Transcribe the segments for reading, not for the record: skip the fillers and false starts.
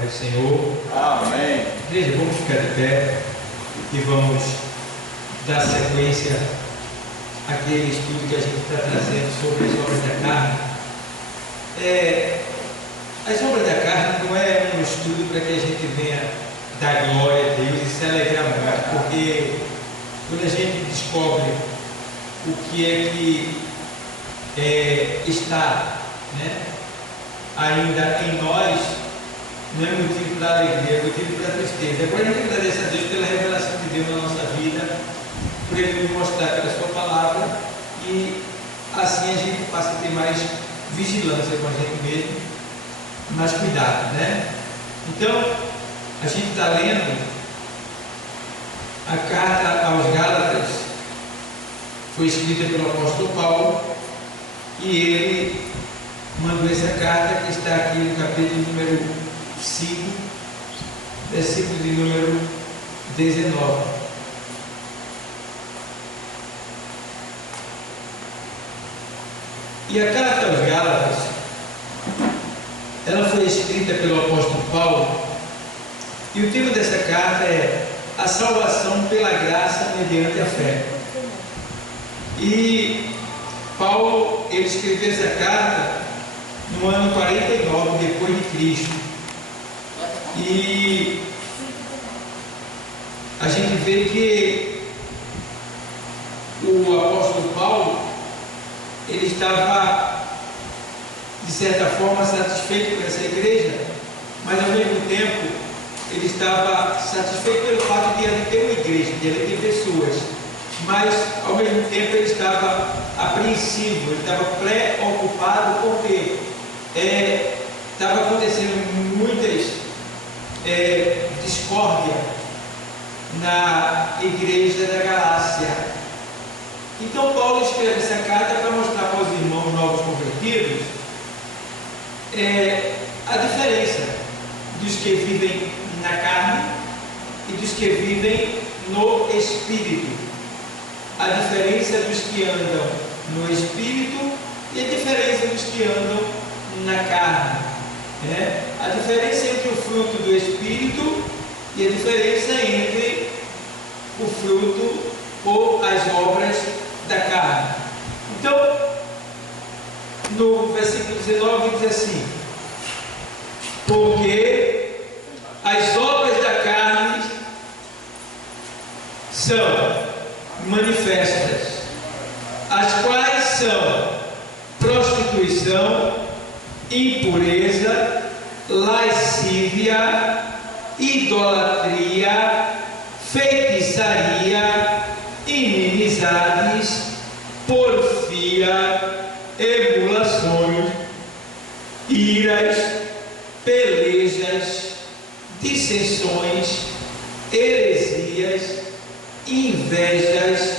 Paz do Senhor. Amém. Igreja, vamos ficar de pé e vamos dar sequência àquele estudo que a gente está trazendo sobre as obras da carne. As obras da carne não é um estudo para que a gente venha dar glória a Deus e se alegrar muito, porque quando a gente descobre o que é que está, né, ainda em nós, não é motivo para alegria, é motivo para tristeza. Agora a gente agradece a Deus pela revelação de Deus na nossa vida, por Ele nos mostrar pela Sua palavra, e assim a gente passa a ter mais vigilância com a gente mesmo, mais cuidado, né? Então, a gente está lendo a carta aos Gálatas, foi escrita pelo apóstolo Paulo, e ele mandou essa carta que está aqui no capítulo número 5, versículo de número 19. E a carta aos Gálatas, ela foi escrita pelo apóstolo Paulo, e o tema dessa carta é a salvação pela graça mediante a fé. E Paulo, ele escreveu essa carta no ano 49 depois de Cristo. E a gente vê que o apóstolo Paulo, ele estava de certa forma satisfeito com essa igreja, mas ao mesmo tempo ele estava satisfeito pelo fato de ele ter uma igreja, de ele ter pessoas, mas ao mesmo tempo ele estava apreensivo, ele estava preocupado, porque estava acontecendo muitas discórdia na igreja da Galácia. Então Paulo escreve essa carta para mostrar para os irmãos novos convertidos a diferença dos que vivem na carne e dos que vivem no Espírito, a diferença dos que andam no Espírito e a diferença dos que andam na carne, né? A diferença entre o fruto do Espírito e a diferença entre o fruto ou as obras da carne. Então, no versículo 19 diz assim: porque as obras da carne são manifestas, as quais são prostituição, impureza, lascívia, idolatria, feitiçaria, inimizades, porfia, emulações, iras, pelejas, dissensões, heresias, invejas,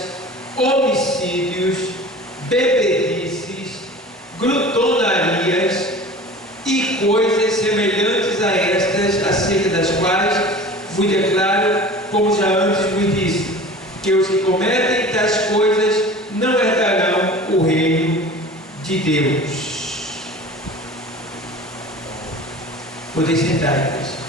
homicídios, bebedices, glutonarias e coisas semelhantes a estas, acerca das quais vos declaro, como já antes vos disse, que os que cometem tais coisas não herdarão o reino de Deus. Podem sentar, irmãos.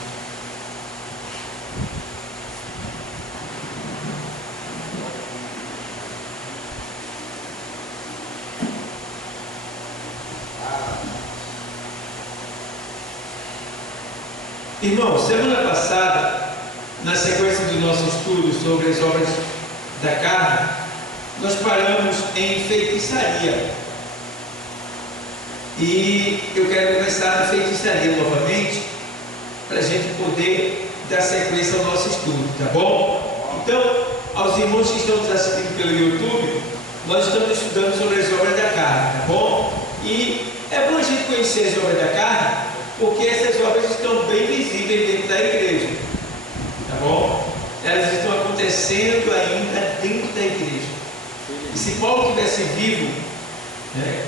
Irmão, semana passada, na sequência do nosso estudo sobre as obras da carne, nós paramos em feitiçaria. E eu quero começar na feitiçaria novamente, para a gente poder dar sequência ao nosso estudo, tá bom? Então, aos irmãos que estão nos assistindo pelo YouTube, nós estamos estudando sobre as obras da carne, tá bom? E é bom a gente conhecer as obras da carne, porque essas obras estão bem visíveis dentro da igreja, tá bom? Elas estão acontecendo ainda dentro da igreja. E se Paulo estivesse vivo, né,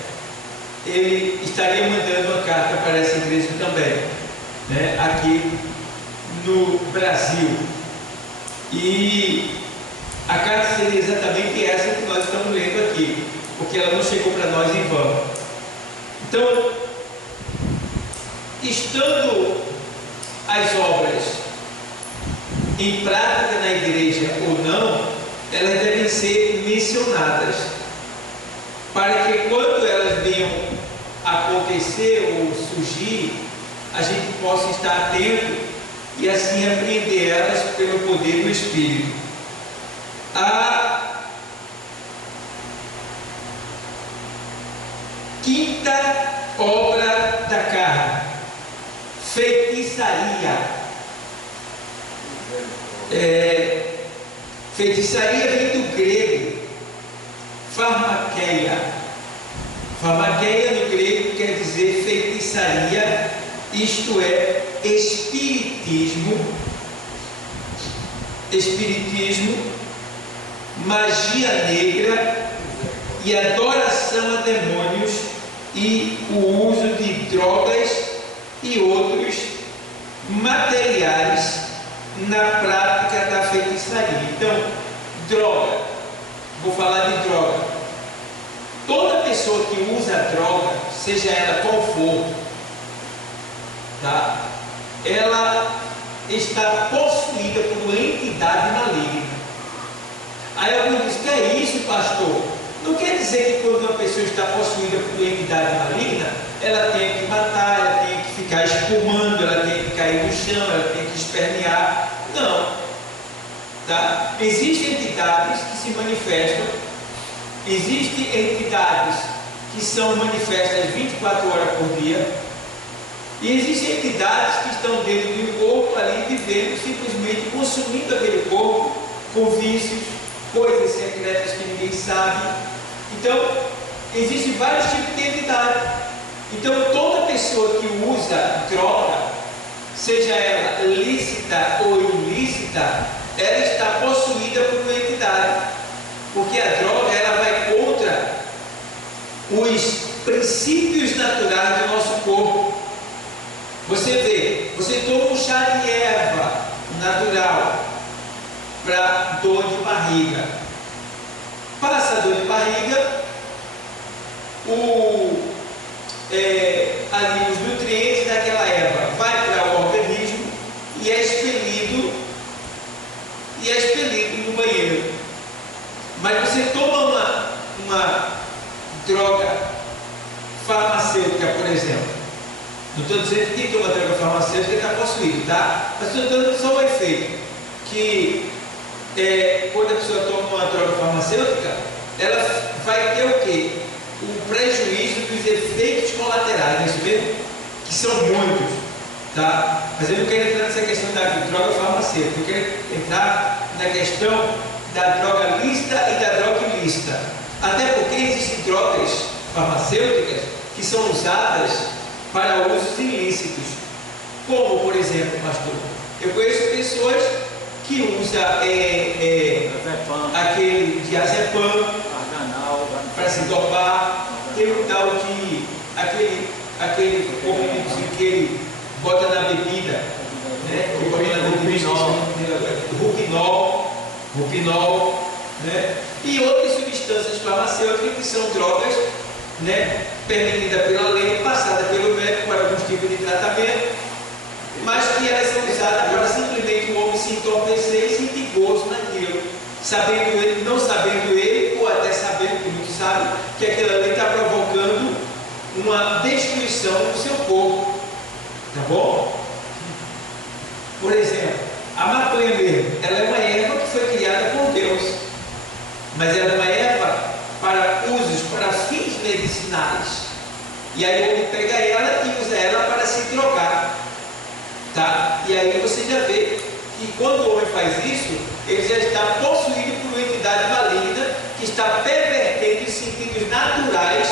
ele estaria mandando uma carta para essa igreja também, né, aqui no Brasil. E a carta seria exatamente essa que nós estamos lendo aqui, porque ela não chegou para nós em vão. Então, estando as obras em prática na igreja ou não, elas devem ser mencionadas, para que quando elas venham acontecer ou surgir, a gente possa estar atento e assim repreender elas pelo poder do Espírito. A quinta obra da carne: feitiçaria. Feitiçaria vem do grego pharmakeia. Pharmakeia no grego quer dizer feitiçaria, isto é, espiritismo, magia negra e adoração a demônios, e o uso de drogas e outros materiais na prática da feitiçaria. Então, droga, vou falar de droga. Toda pessoa que usa droga, seja ela qual for, tá? Ela está possuída por uma entidade maligna. Aí alguém diz: que é isso, pastor? Não quer dizer que quando uma pessoa está possuída por uma entidade maligna, ela tem que matar, ela tem que ficar espumando, ela tem que cair no chão, ela tem que espernear. Não. Tá? Existem entidades que se manifestam, existem entidades que são manifestas 24 horas por dia, e existem entidades que estão dentro de um corpo ali, vivendo, simplesmente consumindo aquele corpo, com vícios, coisas secretas que ninguém sabe. Então, existem vários tipos de entidade. Então, toda pessoa que usa droga, seja ela lícita ou ilícita, ela está possuída por uma entidade, porque a droga, ela vai contra os princípios naturais do nosso corpo. Você vê, você toma um chá de erva natural para dor de barriga, passa a dor de barriga, ali os nutrientes daquela erva vai para o organismo e é expelido no banheiro. Mas você toma uma droga farmacêutica, por exemplo. Não estou dizendo que quem toma droga farmacêutica está possuído, tá? Mas estou dando só o efeito que quando a pessoa toma uma droga farmacêutica, ela vai ter o quê? O prejuízo dos efeitos colaterais, não é isso mesmo? Que são muitos, tá? Mas eu não quero entrar nessa questão da droga farmacêutica, eu quero entrar na questão da droga lícita e da droga ilícita. Até porque existem drogas farmacêuticas que são usadas para usos ilícitos, como, por exemplo, pastor, eu conheço pessoas que usam aquele diazepam para se dopar, tem um tal de aquele comprimido que ele bota na bebida, né? Que bota na bebida, Rufinol, né? E outras substâncias farmacêuticas que são drogas, né? Permitidas pela lei, passadas pelo médico para alguns tipos de tratamento, mas que elas são usadas para simplesmente o homem se entorpecer e sentir gosto naquilo, sabendo ele, não sabendo ele, ou até sabendo, que muitos sabem, que aquilo ali está provocando uma destruição do seu corpo, tá bom? Por exemplo, a maconha mesmo, ela é uma erva que foi criada por Deus, mas ela é uma erva para usos, para fins medicinais, e aí o homem pega ela e usa ela para se drogar, tá? E aí você já vê que quando o homem faz isso, ele já está possuído por uma entidade maligna que está pervertendo os sentidos naturais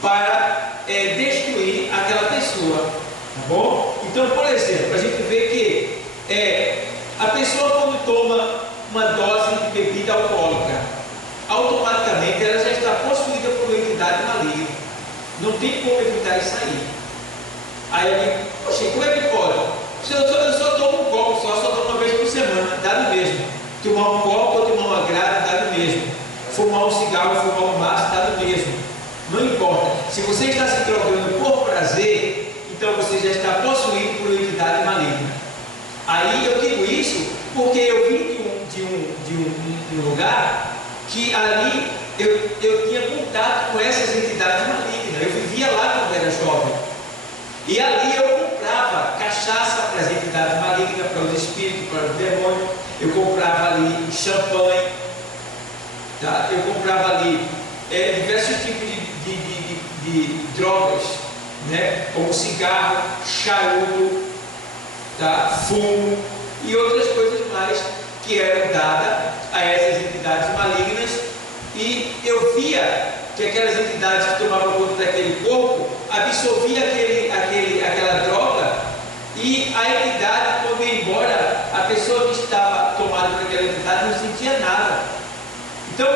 para destruir aquela pessoa, tá bom? Então, por exemplo, a gente vê que a pessoa, quando toma uma dose de bebida alcoólica, automaticamente ela já está possuída por uma entidade maligna, não tem como evitar isso aí. Aí eu digo: poxa, como é que pode? Eu só tomo um copo, só tomo uma vez por semana, dá no mesmo. Tomar um copo ou tomar uma grade, dá no mesmo. Fumar um cigarro, fumar um maço, dá no mesmo. Não importa. Se você está se drogando por prazer, então você já está possuído por uma entidade maligna. num lugar que ali eu tinha contato com essas entidades malignas. Eu vivia lá quando era jovem. E ali eu comprava cachaça para as entidades malignas, para os espíritos, para os demônios. Eu comprava ali champanhe, tá? Eu comprava ali diversos tipos de drogas, né? Como cigarro, charuto, tá? Fumo e outras coisas mais que eram dadas a essas entidades malignas. E eu via que aquelas entidades que tomavam conta daquele corpo absorvia aquela droga, e a entidade, quando ia embora, a pessoa que estava tomada por aquela entidade não sentia nada. Então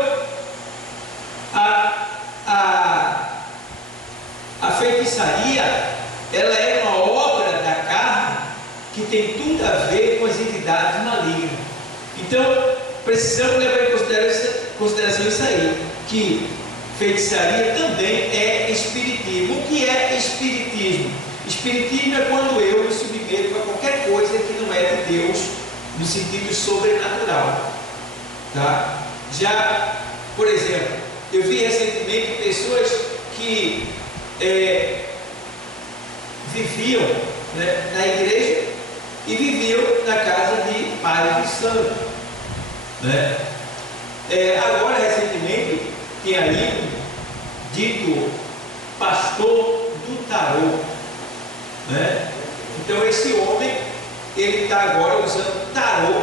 a feitiçaria, ela é uma obra da carne que tem tudo a ver com as entidades malignas. Então precisamos levar em consideração isso aí, que feitiçaria também é espiritismo. O que é espiritismo? Espiritismo é quando eu me submeto a qualquer coisa que não é de Deus, no sentido sobrenatural, tá? Já, por exemplo, eu vi recentemente pessoas que viviam, né, na igreja e viviam na casa de pais de santo, né? Agora, recentemente, tem aí dito pastor do tarô, né? Então esse homem, ele está agora usando tarô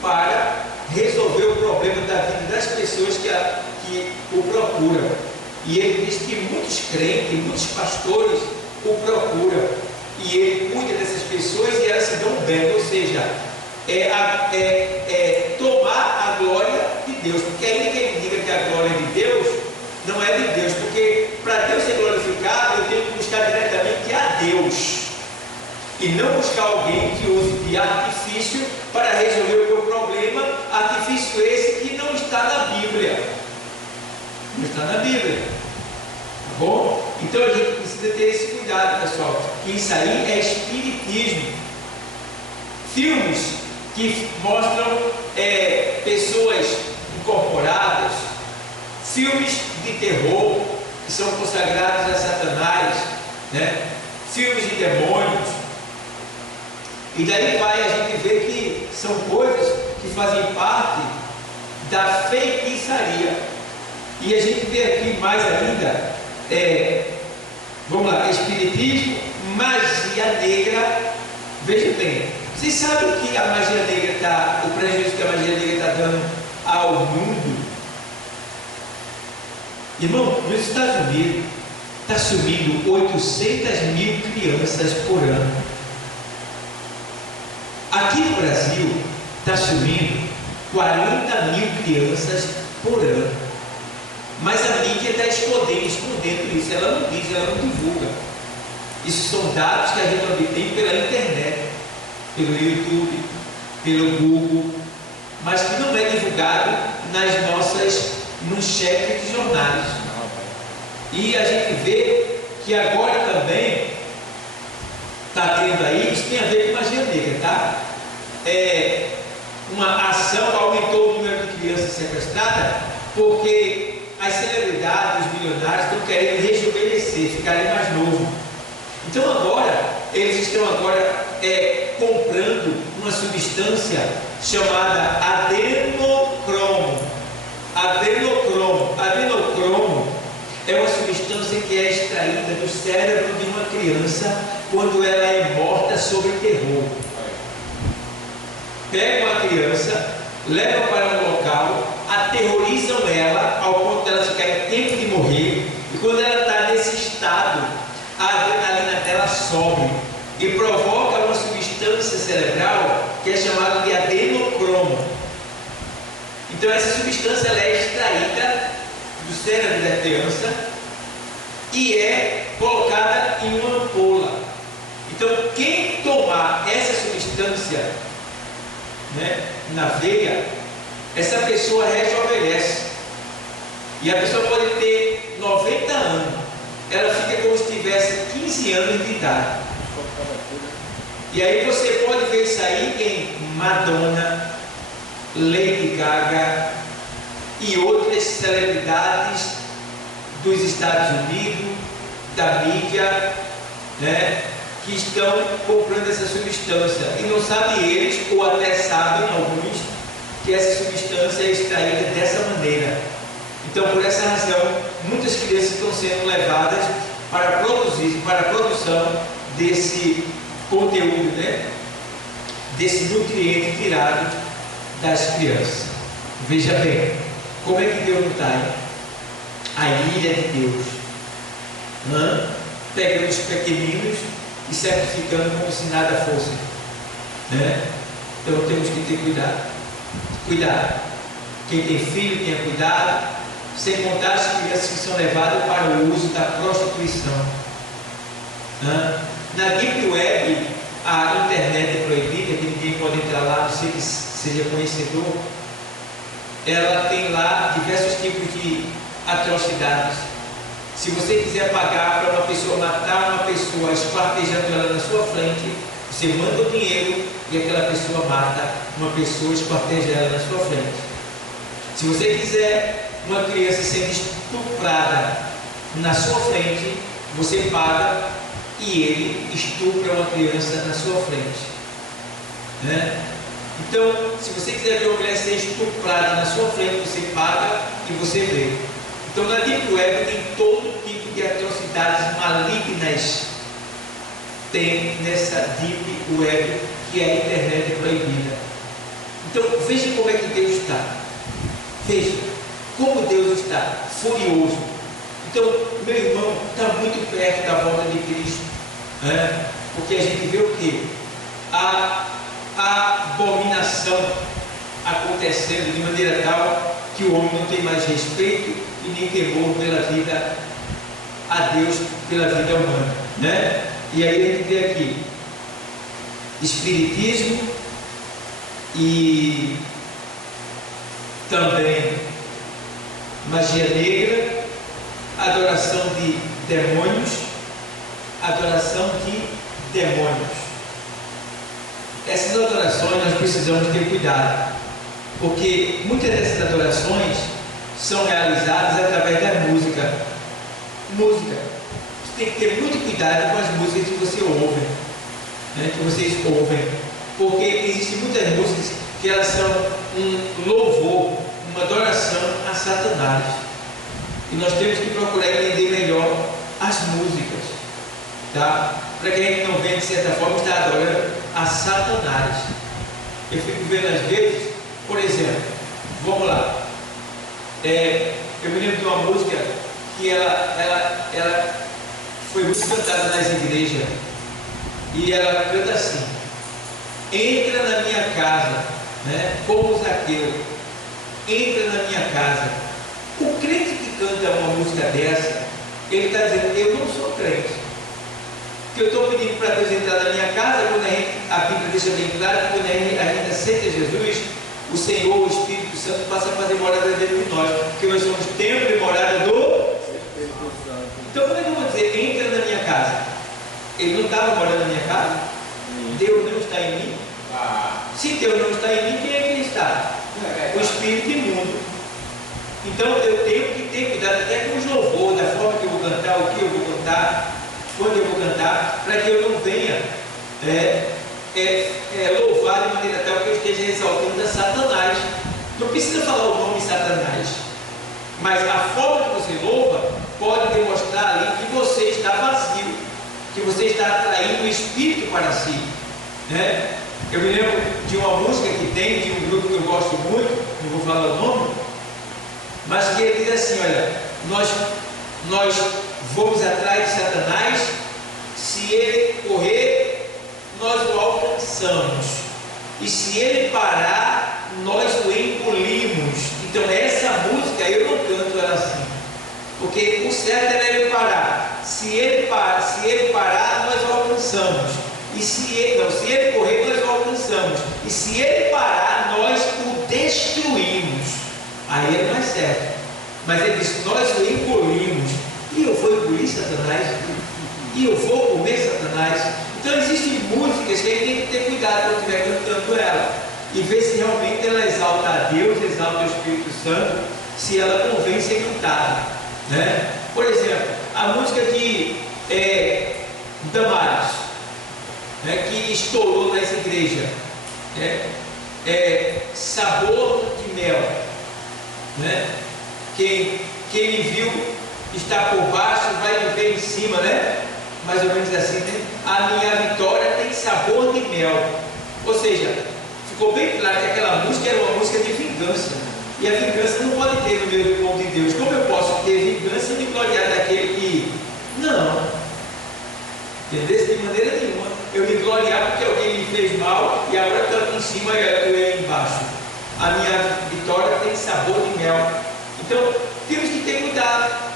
para resolver o problema da vida das pessoas que o procuram. E ele diz que muitos crentes, muitos pastores o procuram, e ele cuida dessas pessoas e elas se dão bem. Ou seja, tomar a glória de Deus, porque ainda que ele diga que a glória é de Deus, não é de Deus, porque para Deus ser glorificado, eu tenho que buscar diretamente a Deus, e não buscar alguém que use de artifício para resolver o meu problema, artifício esse que não está na Bíblia. Não está na Bíblia, tá bom? Então a gente precisa ter esse cuidado, pessoal, que isso aí é espiritismo. Filmes que mostram pessoas incorporadas, filmes de terror que são consagrados a Satanás, né? Filmes de demônios, e daí vai a gente ver que são coisas que fazem parte da feitiçaria. E a gente vê aqui mais ainda, vamos lá, espiritismo, magia negra. Veja bem, vocês sabem o que a magia negra está, o prejuízo que a magia negra está dando ao mundo? Irmão, nos Estados Unidos está sumindo 800 mil crianças por ano. Aqui no Brasil está sumindo 40 mil crianças por ano. Mas a mídia está escondendo isso. Ela não diz, ela não divulga. Isso são dados que a gente obtém pela internet, pelo YouTube, pelo Google, mas que não é divulgado nas nossas manchetes de jornais. E a gente vê que agora também está tendo aí, isso tem a ver com magia negra, tá? Uma ação, aumentou o número de crianças sequestradas, porque as celebridades, os milionários estão querendo rejuvenescer, ficarem mais novos. Então agora, eles estão agora comprando uma substância chamada adenocromo. Adenocromo é uma substância que é extraída do cérebro de uma criança quando ela é morta sob terror. Pegam a criança, levam para um local, aterrorizam ela ao ponto dela ficar em tempo de morrer, e quando ela está nesse estado, a adrenalina dela sobe e provoca uma substância cerebral que é chamada de adenocromo. Então essa substância ela é extraída do cérebro da criança e é colocada em uma ampola. Então quem tomar essa substância, né, na veia, essa pessoa rejuvenesce, e a pessoa pode ter 90 anos, ela fica como se tivesse 15 anos de idade. E aí você pode ver isso aí em Madonna, Lady Gaga e outras celebridades dos Estados Unidos, da mídia, né, que estão comprando essa substância e não sabem eles, ou até sabem alguns, que essa substância é extraída dessa maneira. Então, por essa razão, muitas crianças estão sendo levadas para a produção desse conteúdo, né, desse nutriente tirado das crianças. Veja bem, como é que Deus não está aí? A ira de Deus, pegando os pequeninos e sacrificando como se nada fosse, né? Então temos que ter cuidado. Quem tem filho tenha cuidado, sem contar as crianças que são levadas para o uso da prostituição. Na Deep Web, a internet é proibida, que ninguém pode entrar lá, não sei que seja conhecedor. Ela tem lá diversos tipos de atrocidades. Se você quiser pagar para uma pessoa matar uma pessoa, esquartejando ela na sua frente, você manda o dinheiro e aquela pessoa mata uma pessoa, esquarteja ela na sua frente. Se você quiser uma criança sendo estuprada na sua frente, você paga e ele estupra uma criança na sua frente, né? Então, se você quiser ver uma mulher ser estuprada na sua frente, você paga e você vê. Então, na Deep Web tem todo tipo de atrocidades malignas. Tem nessa Deep Web, que é a internet proibida. Então, veja como é que Deus está. Veja como Deus está furioso. Então, meu irmão, está muito perto da volta de Cristo, né? Porque a gente vê o que? A abominação acontecendo de maneira tal que o homem não tem mais respeito e nem temor pela vida a Deus, pela vida humana, né? E aí a gente vê aqui espiritismo e também magia negra, adoração de demônios, Essas adorações nós precisamos ter cuidado, porque muitas dessas adorações são realizadas através da música. Você tem que ter muito cuidado com as músicas que você ouve, né, que vocês ouvem, porque existem muitas músicas que elas são um louvor, uma adoração a Satanás. E nós temos que procurar entender melhor as músicas, tá? Para que a gente não venha, de certa forma, estar adorando a Satanás. Eu fico vendo às vezes, por exemplo, vamos lá, eu me lembro de uma música que ela foi muito cantada nas igrejas, e ela canta assim: entra na minha casa, né? Como Zaqueu, entra na minha casa. O crente que canta uma música dessa, ele está dizendo: eu não sou crente, que eu estou pedindo para Deus entrar na minha casa. Quando a Bíblia deixa bem claro que quando a gente aceita Jesus, o Senhor, o Espírito Santo, passa a fazer morada dentro de nós, porque nós somos templo e morada do Espírito Santo. Então, como é que eu vou dizer, entra na minha casa? Ele não estava morando na minha casa? Deus não está em mim? Se Deus não está em mim, quem é que ele está? O Espírito imundo. Então, eu tenho que ter cuidado até com os louvores, da forma que eu vou cantar, o que eu vou cantar, quando eu vou cantar, para que eu não venha louvar de maneira tal que eu esteja exaltando a Satanás. Não precisa falar o nome Satanás, mas a forma que você louva pode demonstrar ali que você está vazio, que você está atraindo o Espírito para si, né? Eu me lembro de uma música que tem de um grupo que eu gosto muito, não vou falar o nome, mas que ele diz assim: olha, nós vamos atrás de Satanás, se ele correr, nós o alcançamos, e se ele parar, nós o engolimos. Então essa música eu não canto ela assim, porque o certo era ele parar. Se ele parar, nós o alcançamos, e se ele correr, nós o alcançamos, e se ele parar, nós o destruímos. Aí é mais certo. Mas ele disse: nós o engolimos. E eu vou engolir Satanás? E eu vou comer Satanás? Então existem músicas que a gente tem que ter cuidado quando estiver cantando ela. e ver se realmente ela exalta a Deus, exalta o Espírito Santo, se ela convém ser cantada, né? Por exemplo, a música de Damares, né, que estourou nessa igreja, Sabor de Mel, né? Quem me viu está por baixo, vai me ver em cima, né? Mais ou menos assim, né? A minha vitória tem sabor de mel. Ou seja, ficou bem claro que aquela música era uma música de vingança. E a vingança não pode ter no meio do povo de Deus. Como eu posso ter vingança e me gloriar daquele que... Não. Entendeu? De maneira nenhuma. Eu me gloriar porque alguém me fez mal e agora eu estou em cima e eu embaixo. A minha vitória tem sabor de mel. Então, temos que ter cuidado.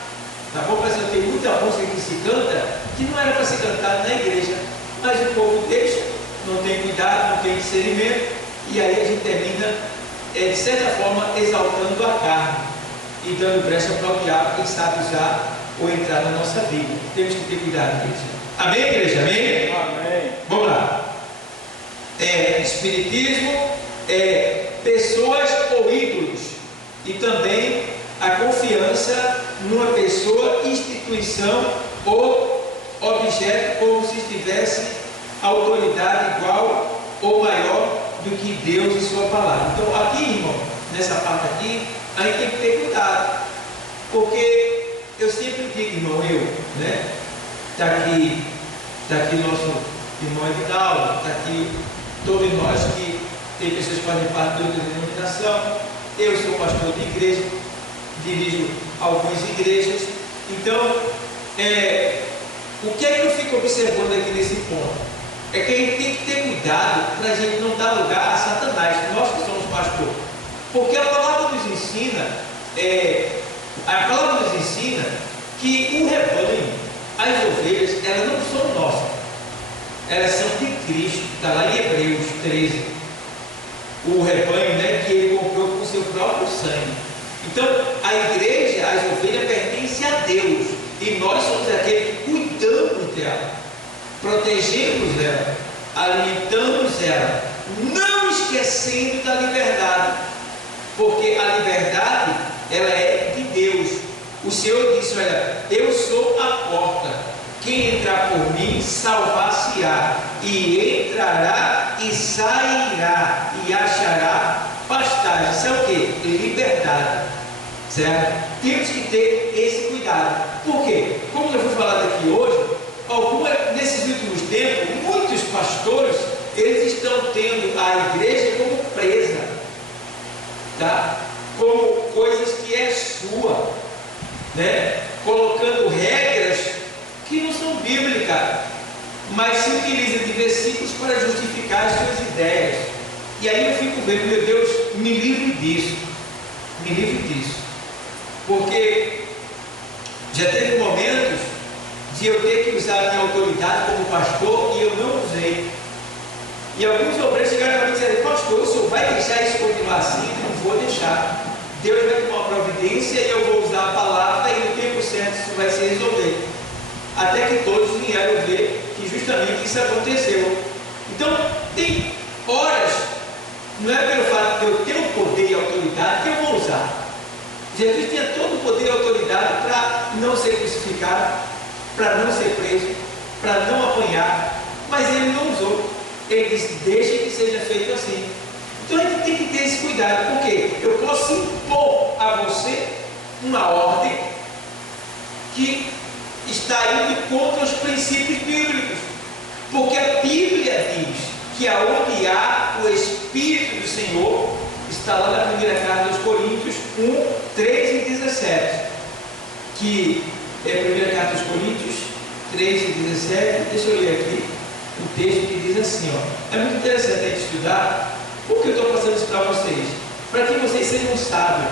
Tá bom, pessoal? Tem muita música que se canta que não era para ser cantada na igreja, mas o povo deixa, não tem cuidado, não tem discernimento, e aí a gente termina, de certa forma, exaltando a carne e dando brecha para o diabo, quem sabe usar ou entrar na nossa vida. Temos que ter cuidado, igreja. Amém, igreja? Amém? Amém. Vamos lá. Espiritismo, pessoas ou ídolos, e também a confiança numa pessoa, instituição ou objeto, como se tivesse autoridade igual ou maior do que Deus e sua palavra. Então aqui, irmão, nessa parte aqui, a gente tem que ter cuidado, porque eu sempre digo, irmão, né? Está aqui nosso irmão Edinaldo, está aqui todos nós que tem pessoas que fazem parte de outra denominação. Eu sou pastor de igreja, dirijo algumas igrejas. Então, o que é que eu fico observando aqui nesse ponto? É que a gente tem que ter cuidado para a gente não dar lugar a Satanás, nós que somos pastor. Porque a palavra nos ensina, que o rebanho, as ovelhas, elas não são nossas, elas são de Cristo. Está lá em Hebreus 13. O rebanho, né, que ele comprou com o seu próprio sangue. Então, a igreja, as ovelhas, pertencem a Deus, e nós somos aqueles que cuidamos dela, protegemos ela, alimentamos ela, não esquecendo da liberdade, porque a liberdade, ela é de Deus. O Senhor disse: olha, eu sou a porta, quem entrar por mim salvar-se-á, e entrará e sairá e achará pastagem. Isso é o que? Liberdade, certo? Temos que ter esse cuidado. Por quê? Como eu vou falar daqui hoje, nesses últimos tempos, muitos pastores, eles estão tendo a igreja como presa, tá? Como coisas que é sua, né? Colocando regras que não são bíblicas, mas se utiliza de versículos para justificar as suas ideias. E aí eu fico vendo, meu Deus, me livre disso, porque já teve momentos de eu ter que usar a minha autoridade como pastor e eu não usei. E alguns obreiros chegaram para mim e disseram: pastor, o senhor vai deixar isso continuar assim? Eu não vou deixar. Deus vai tomar providência e eu vou usar a palavra, e no tempo certo isso vai se resolver. Até que todos vieram ver que justamente isso aconteceu. Então, tem horas, não é pelo fato de eu ter o poder e a autoridade que eu vou usar. Jesus tinha todo o poder e a autoridade para não ser crucificado, para não ser preso, para não apanhar, mas ele não usou. Ele disse: deixa que seja feito assim. Então a gente tem que ter esse cuidado, porque eu posso impor a você uma ordem que está indo contra os princípios bíblicos, porque a Bíblia diz que aonde há o Espírito do Senhor, está lá na primeira carta aos Coríntios 1, 13 e 17, que é a primeira carta aos Coríntios 13 e 17. Deixa eu ler aqui o texto que diz assim, ó. É muito interessante a gente estudar. Por que eu estou passando isso para vocês? Para que vocês sejam sábios,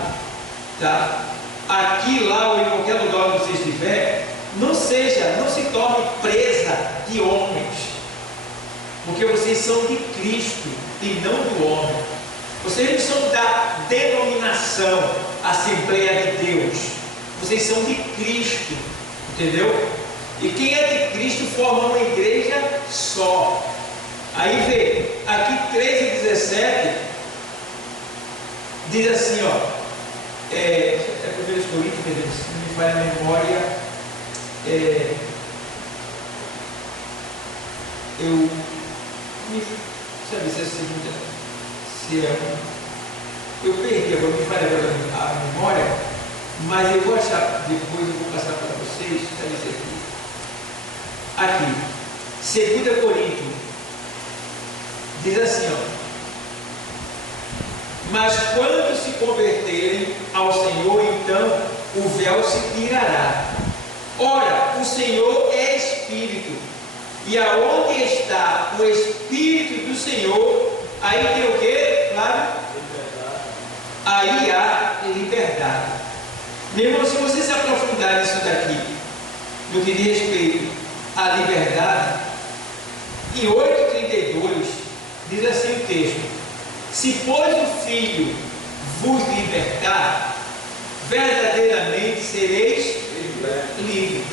tá? Aqui, lá ou em qualquer lugar onde você estiver, não se torne presa de homens, porque vocês são de Cristo e não do homem. Vocês não são da denominação Assembleia de Deus, vocês são de Cristo, entendeu? E quem é de Cristo forma uma igreja só. Aí vê, aqui 13 e 17 diz assim, ó, é 1 Coríntios, meu Deus, se não me falha a memória, sabe se é segunda, se é eu perdi, agora me falha agora a memória, mas eu vou achar depois, eu vou passar para vocês, sabe isso aqui, 2 Coríntios, diz assim, ó, mas quando se converterem ao Senhor, então o véu se tirará. Ora, o Senhor é Espírito, e aonde está o Espírito do Senhor, aí tem o que? Claro? Aí há liberdade. Meu irmão, se você se aprofundar nisso daqui, no que diz respeito à liberdade, em 8,32 diz assim o texto: se pois o Filho vos libertar, verdadeiramente sereis livres.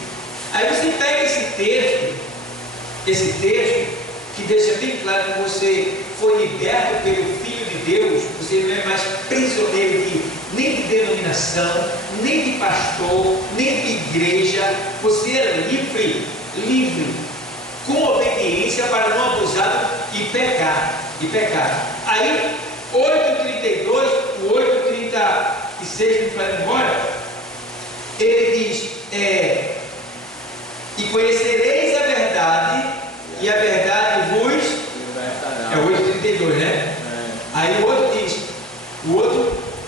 Aí você pega esse texto que deixa bem claro que você foi liberto pelo Filho de Deus, você não é mais prisioneiro nem de denominação, nem de pastor, nem de igreja, você é livre, com obediência para não abusar e pecar. Aí, 8,32, o 8,36 que vai embora, ele diz, e conhecereis a verdade, e a verdade vos, é o 8,32, né? Aí o outro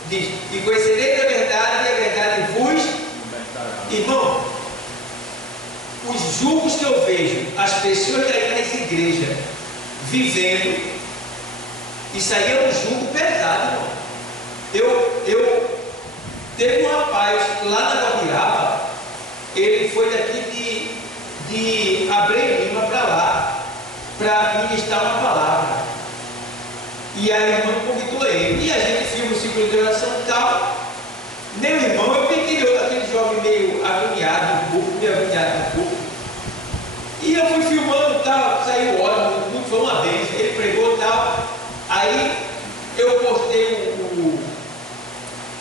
diz, e conhecereis a verdade, e a verdade vos, irmão, os julgos que eu vejo, as pessoas que aí nessa igreja, vivendo, isso aí é um julgo pesado, irmão. Teve um rapaz lá na Guadiraba, ele foi daqui de Abreu Lima para lá, para ministrar uma palavra, e a irmã convidou ele, e a gente filma o ciclo de oração e tal. Meu irmão, eu peguei aquele jovem meio agoniado um pouco, e eu fui filmando e tal, saiu ótimo, tudo foi uma vez, ele pregou e tal. Aí eu postei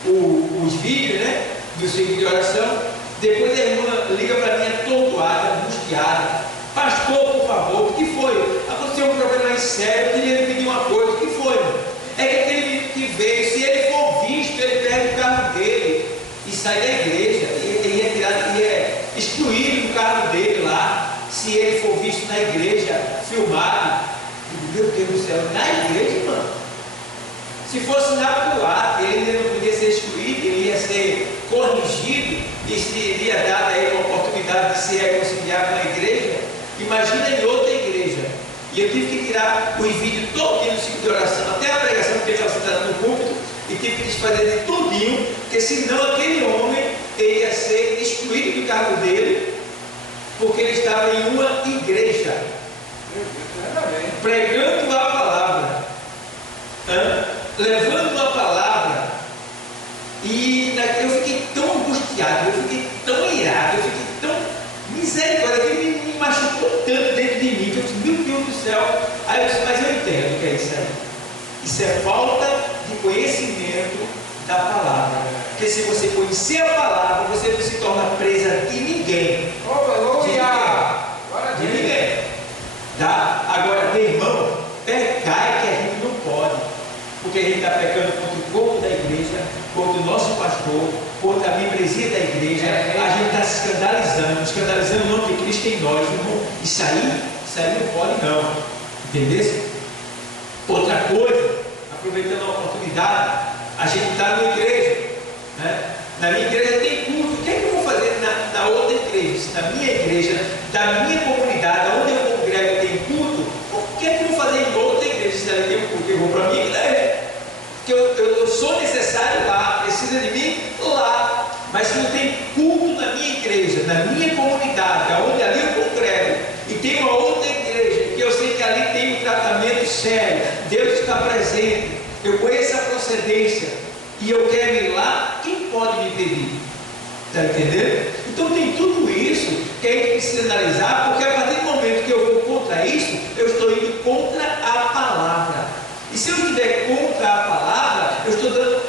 os vídeos, né, do ciclo de oração. Depois a irmã liga para mim atordoada, angustiada: pastor, por favor, o que foi? Aconteceu um problema aí sério, eu queria lhe pedir uma coisa. O que foi? É que aquele que veio, se ele for visto, ele perde o carro dele e sai da igreja, ele é excluído do carro dele lá, se ele for visto na igreja, filmado. Meu Deus do céu, na igreja, mano? Se fosse na boate, ele ainda não podia ser excluído, ele ia ser corrigido e seria dada a ele uma oportunidade de se reconciliar com a igreja. Imagina em outra igreja. E eu tive que tirar os vídeos todinho do ciclo de oração, até a pregação que ele estava sentado no púlpito, e tive que desfazer de tudinho, porque senão aquele homem ele ia ser excluído do cargo dele, porque ele estava em uma igreja, pregando a palavra, levando a palavra, e eu fiquei tão angustiado, eu fiquei tão irado, eu fiquei tão misericórdia, que ele me machucou tanto dentro de mim, que eu disse: meu Deus do céu. Aí eu disse: mas eu entendo o que é isso aí. Isso é falta de conhecimento da palavra, porque se você conhecer a palavra, você não se torna presa de ninguém. De ninguém. Tá? Agora, meu irmão, pecar é que a gente não pode, porque a gente está pecando contra o corpo da igreja, contra o nosso pastor, contra a membresia da igreja. A gente está se escandalizando não, porque Cristo em nós, irmão. Isso aí não pode não, entendeu? Outra coisa, aproveitando a oportunidade, a gente está na igreja, né? Na minha igreja tem culto. O que é que eu vou fazer na outra igreja? Se na minha igreja, da minha comunidade, onde eu congrego, tem culto, o que é que eu vou fazer em outra igreja? Se ela tem um culto, eu vou para a minha igreja, porque eu sou necessário lá, precisa de mim lá. Mas se não tem culto na minha igreja, na minha comunidade, onde ali eu congrego, e tem uma outra igreja, que eu sei que ali tem um tratamento sério, Deus está presente, eu conheço a procedência, e eu quero ir lá, quem pode me impedir? Está entendendo? Então tem tudo isso que a gente precisa analisar, porque a partir do momento que eu vou contra isso, eu estou indo contra a palavra. E se eu estiver contra a palavra, eu estou dando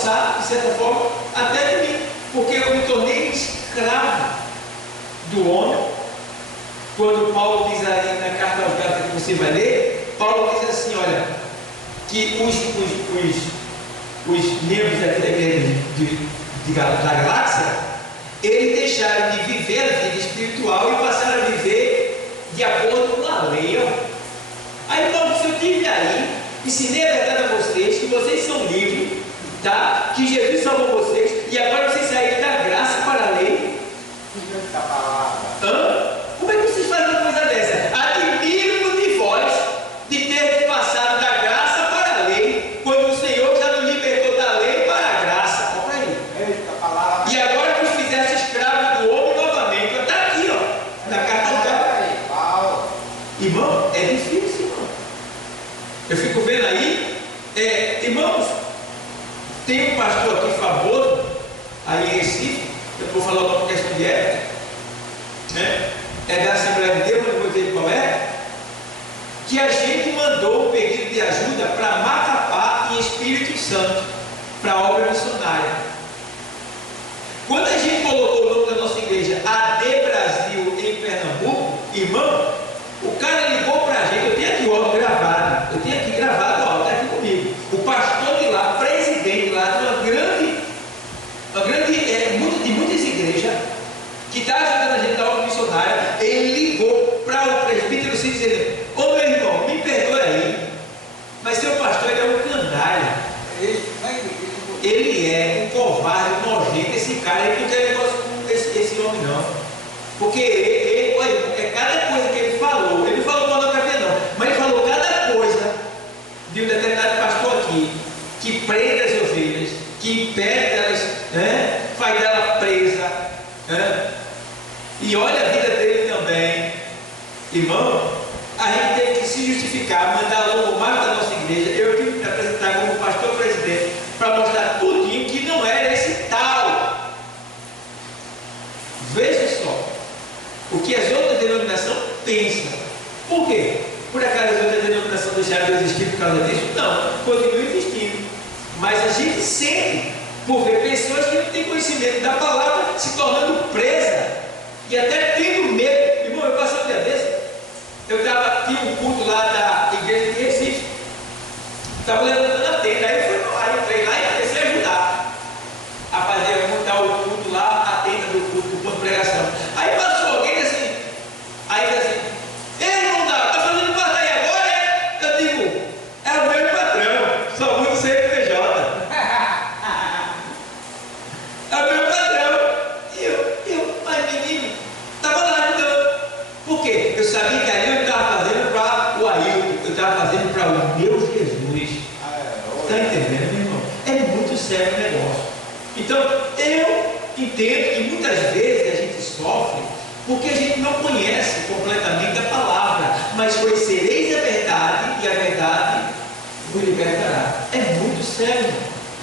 apossar, de certa forma, até de mim, porque eu me tornei escravo do homem. Quando Paulo diz aí na carta aos Gálatas que você vai ler, Paulo diz assim, olha, que os membros da igreja da Galáxia, eles deixaram de viver a vida espiritual e passaram a viver de acordo com a lei. Aí Paulo disse, eu estive aí, ensinei a verdade a vocês, que vocês são livres, tá? Que Jesus salvou vocês, e agora vocês saíram da graça para a lei. Como é que vocês fazem uma coisa dessa? Admiro-me de vós, de ter passado da graça para a lei, quando o Senhor já nos libertou da lei para a graça. Olha aí. E agora nos fizeste escravos do homem novamente. Está aqui, ó, na carta do Gálatas. Irmão, é difícil, irmão. Eu fico vendo aí, irmãos, tem um pastor aqui famoso, aí em Recife, eu vou falar uma questão de ética, né? É da Assembleia de Deus, não vou dizer qual é, que a gente mandou um pedido de ajuda para Macapá e Espírito Santo, para a obra missionária. Quando a gente colocou o nome da nossa igreja, AD Brasil, em Pernambuco, irmão, o cara ligou para a gente, eu tenho aqui o áudio gravado, o áudio está aqui comigo. O pastor de lá, presidente lá, de uma grande de muitas igrejas, que está ajudando a gente na obra missionária, ele ligou para o presbítero se dizendo, ô meu irmão, me perdoa aí, mas seu pastor ele é um canalha, ele é um covarde, um nojento, esse cara, ele não tem negócio com esse homem não, porque olha, cada coisa que ele não falou pornografia não, mas ele falou cada coisa de um determinado pastor aqui, que prende as ovelhas, que impede elas, né, faz dela presa, né? E olha a vida dele também, irmão. A gente teve que se justificar, mandar logo o marco da nossa igreja. Eu tive que me apresentar como pastor presidente para mostrar tudinho que não era esse tal. Veja só o que as outras denominações pensam. Por quê? Por acaso as outras denominações deixaram de existir por causa disso? Não, continuam existindo. Mas a gente sente por ver pessoas que não têm conhecimento da palavra se tornando presa e até tendo medo. Irmão, eu passei um dia desse, tinha um culto lá da igreja de Recife, estava levantando a tenda, aí eu entrei lá e comecei a ajudar a fazer, montar o culto lá, a tenda do culto, do ponto de pregação. Aí passou alguém assim, aí disse assim, ei, irmão, está fazendo parte aí agora? Eu digo, é o meu patrão, só muito CNPJ. É o meu patrão. Mas menino, estava lá ajudando. Por quê? Eu sabia que ali eu estava fazendo para o Ailton, eu estava fazendo para o meu Jesus. Está entendendo, meu irmão? É muito sério o negócio. Então, eu entendo que muitas vezes a gente sofre porque a gente não conhece completamente a palavra, mas conhecereis a verdade e a verdade vos libertará. É muito sério,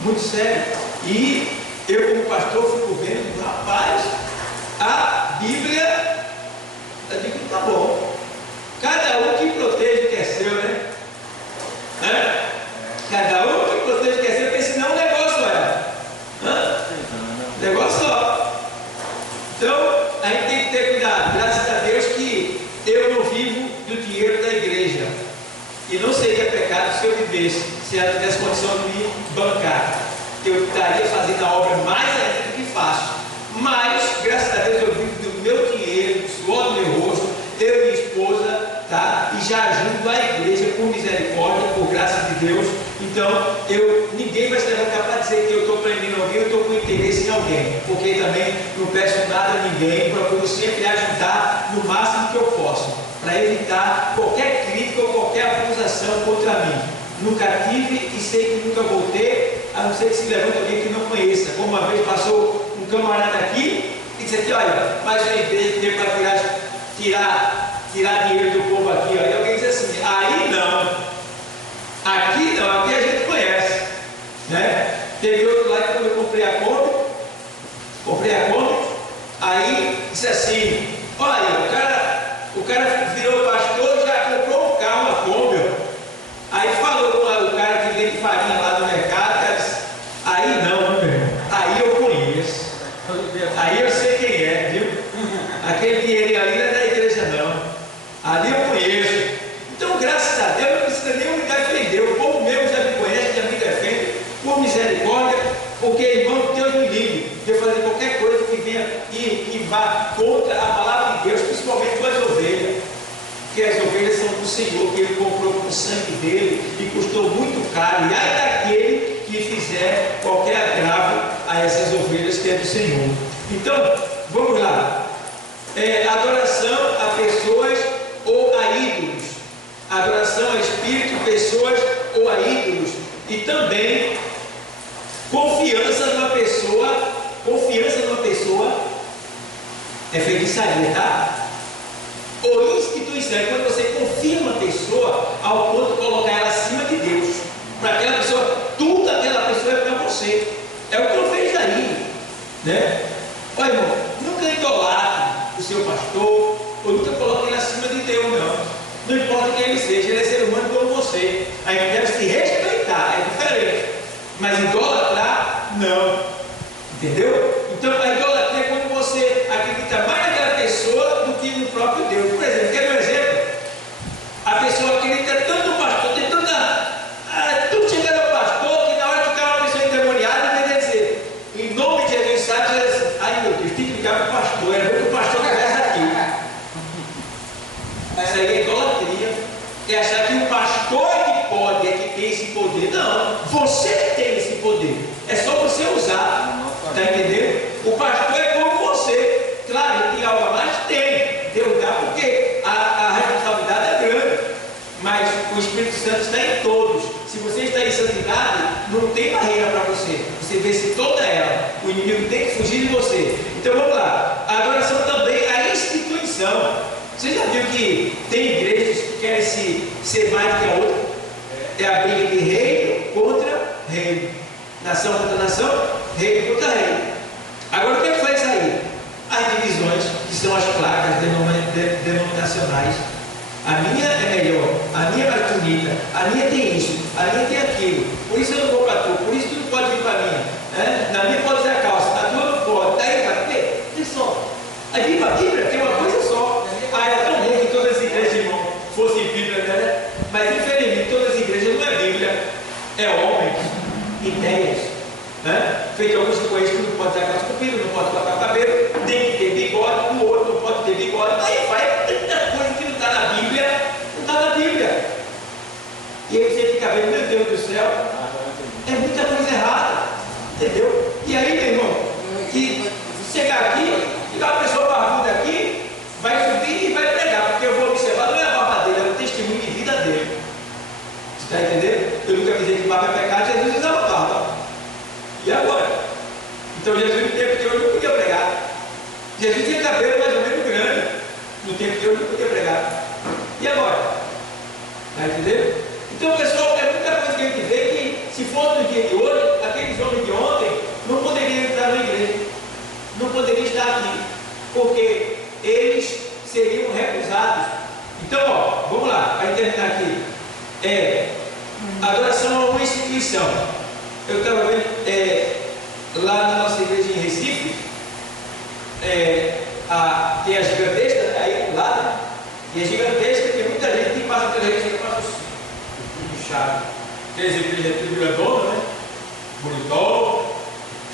muito sério. E eu, como pastor, fico vendo, rapaz, a Bíblia, eu digo, tá bom, cada um que protege o que é seu, né? Cada um que protege o que é seu, porque senão o negócio negócio só. Então, a gente tem que ter cuidado. Graças a Deus que eu não vivo do dinheiro da igreja, e não seria pecado se eu vivesse, se ela tivesse condição de me bancar. Eu estaria fazendo a obra mais ainda do que faço. Mas, graças a Deus, eu vivo do meu dinheiro, do suor do meu rosto, eu e minha esposa, tá? E já ajudo a igreja por misericórdia, por graça de Deus. Então, ninguém vai se levantar para dizer que eu estou prendendo alguém, eu estou com interesse em alguém, porque também não peço nada a ninguém, procuro sempre ajudar no máximo que eu posso, para evitar qualquer crítica ou qualquer acusação contra mim. Nunca tive e sei que nunca vou ter, a não ser que se levante alguém que não conheça. Como uma vez passou um camarada aqui e disse aqui, olha, mais uma igreja que tem para tirar dinheiro do povo aqui, ó. E alguém disse assim, aí não. Aqui não, aqui a gente conhece, né? Teve outro lá que quando eu comprei a Kombi, aí disse assim, olha, o cara virou pastor, já comprou um carro, uma Kombi, ó. Aí falou com o cara que vende farinha lá no mercado, cara disse, aí não. Ali eu conheço. Então, graças a Deus, não precisa nem me defender. O povo mesmo já me conhece, já me defende, por misericórdia, porque, irmão, Deus me livre de eu fazer qualquer coisa que venha e que vá contra a palavra de Deus, principalmente com as ovelhas. Porque as ovelhas são do Senhor, que Ele comprou com o sangue dele e custou muito caro. E ai daquele que fizer qualquer agravo a essas ovelhas que é do Senhor. Então, vamos lá. Adoração a pessoas ou a ídolos. Adoração a espírito, pessoas ou a ídolos. E também confiança numa pessoa. Confiança numa pessoa é feitiçaria, tá? Ou instituição, é quando você confia uma pessoa ao ponto de colocar ela acima de Deus. Para aquela pessoa, tudo aquela pessoa é para você. É o que eu vejo aí, né? Olha, irmão, nunca idolatre o seu pastor, ou nunca coloque ele acima de Deus, não. Não importa quem ele seja, ele é ser humano como você. A gente deve se respeitar, é diferente. Mas idolatrar, não. Entendeu? Então a idolatria é quando você acredita mais naquela pessoa do que no próprio Deus. Por exemplo, quer ver um exemplo? A pessoa acredita tanto no pastor, tem tanta. Tudo chega no pastor que na hora que cai uma pessoa endemoniada, ele vai dizer, em nome de Jesus, sabe? Diz assim, ai meu Deus, tem que ligar para o pastor, é bom que o pastor conversa aqui. Isso aí é idolatria. É achar que o pastor é que pode, é que tem esse poder. Não, você tem esse poder. É só você usar. Está entendendo? O pastor é como você. Claro, ele tem algo a mais? Tem. Deus dá porque a responsabilidade é grande. Mas o Espírito Santo está em todos. Se você está em santidade, não tem barreira para você. Você vence toda ela. O inimigo tem que fugir de você. Então vamos lá. A adoração também é a instituição. Você já viu que tem igrejas que querem ser mais do que a outra? É a briga de reino contra reino. Nação contra nação, reino contra reino. Agora o que faz isso aí? As divisões, que são as placas denominacionais. A minha é melhor, a minha é mais bonita, a minha tem isso, a minha tem aquilo. Por isso eu não vou para tu, por isso tu não pode vir para mim. Na minha pode usar calça, na tua não pode. Daí vai ver, olha só. Aí vem para a Bíblia, tem uma coisa só. É tão bom que todas as igrejas, irmão, fossem Bíblia, né? Mas infelizmente todas as igrejas não é Bíblia, é homens, ideias. Feito alguns que conhecem que não pode usar calça comprida, não pode cortar o cabelo, tem que ter bigode, o outro não pode ter bigode. Aí vai tanta coisa que não está na Bíblia, não está na Bíblia. E aí você fica vendo, meu Deus do céu, é muita coisa errada, entendeu? E aí, meu irmão, que chegar aqui, ficar uma pessoa barbuda aqui, vai subir e vai pregar, porque eu vou observar, não é a barba dele, é o testemunho de vida dele. Você está entendendo? Eu nunca dizia que barba é pecado, Jesus usava barba. E agora? Então Jesus no tempo de hoje não podia pregar. Jesus tinha cabelo mais ou menos grande. No tempo de hoje não podia pregar. E agora? Está entendendo? Então, pessoal, é muita coisa que a gente vê que, se fosse no dia de hoje, aqueles homens de ontem não poderiam entrar na igreja. Não poderiam estar aqui. Porque eles seriam recusados. Então, ó, vamos lá, para terminar aqui. Adoração a uma instituição. Eu estava vendo lá na nossa igreja em Recife, tem a gigantesca aí lá, né? E a gigantesca tem muita gente que passa pela igreja e passa tudo chato. Tem as igrejas tudo grandona, né? Bonitão,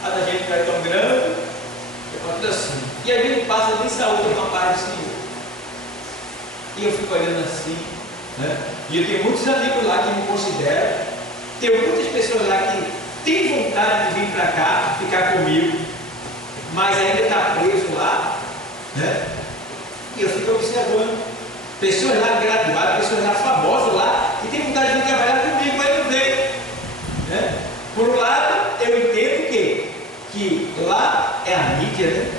a da gente não é tão grande, é tudo assim. E a gente passa nem saúde uma paz do Senhor. E eu fico olhando assim, né? E eu tenho muitos amigos lá que me consideram, tem muitas pessoas lá que tem vontade de vir para cá, ficar comigo, mas ainda está preso lá, né? E eu fico observando pessoas lá graduadas, pessoas lá famosas lá, que tem vontade de vir trabalhar comigo, mas não vem, né? Por um lado, eu entendo que lá é a mídia, né?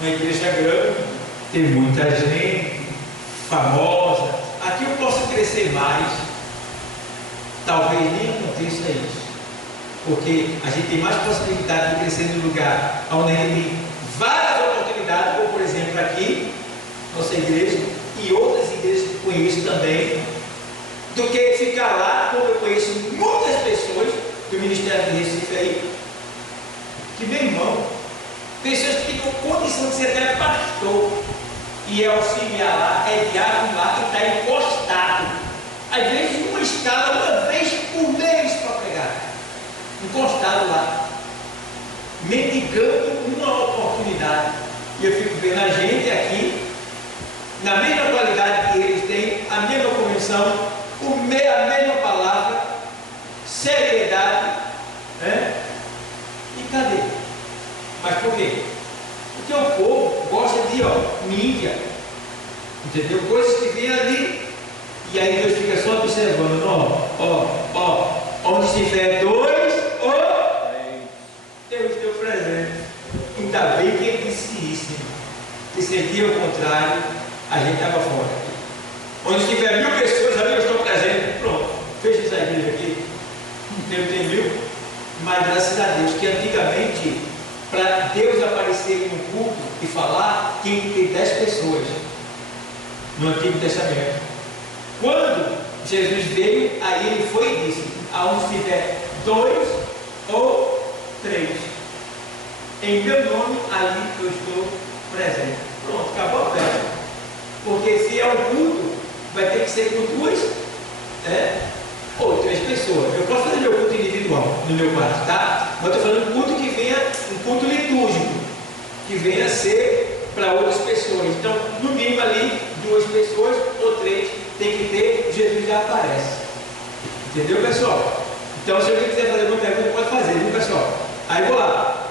Uma igreja grande, tem muita gente famosa. Aqui eu posso crescer mais, talvez nem aconteça isso. Porque a gente tem mais possibilidade de crescer no lugar onde a gente tem várias oportunidades, como por exemplo aqui, nossa igreja, e outras igrejas que conheço também, do que ficar lá, como eu conheço muitas pessoas do Ministério de Recife aí, que meu irmão, pessoas que têm condição de ser até pastor, e é auxiliar lá, é diácono lá, escala uma vez por mês para pregar, encostado lá, mendigando uma oportunidade. E eu fico vendo a gente aqui, na mesma qualidade que eles têm, a mesma convenção, a mesma palavra, seriedade, né? E cadê? Mas por quê? Porque o povo gosta de mídia, entendeu? Coisas que vêm ali, e aí Deus fica só observando, onde estiver dois, eu estou presente. Ainda bem que ele disse isso, que se ele ao contrário, a gente estava fora. Onde estiver 1000 pessoas, ali eu estou presente. Pronto, fecha essa igreja aqui. Eu tenho 1000, mas graças a Deus que antigamente, para Deus aparecer no culto e falar, tinha que ter 10 pessoas no Antigo Testamento. Quando Jesus veio, aí ele foi e disse: aonde estiver 2 ou 3, em meu nome, ali eu estou presente. Pronto, acabou a festa. Porque se é um culto, vai ter que ser com 2 ou 3 pessoas. Eu posso fazer meu culto individual no meu quarto, tá? Mas estou falando um culto que venha, um culto litúrgico, que venha a ser para outras pessoas. Então, no mínimo ali, 2 pessoas ou 3 tem que ter, Jesus já aparece. Entendeu, pessoal? Então, se alguém quiser fazer alguma pergunta, pode fazer, viu, pessoal? Aí vou lá,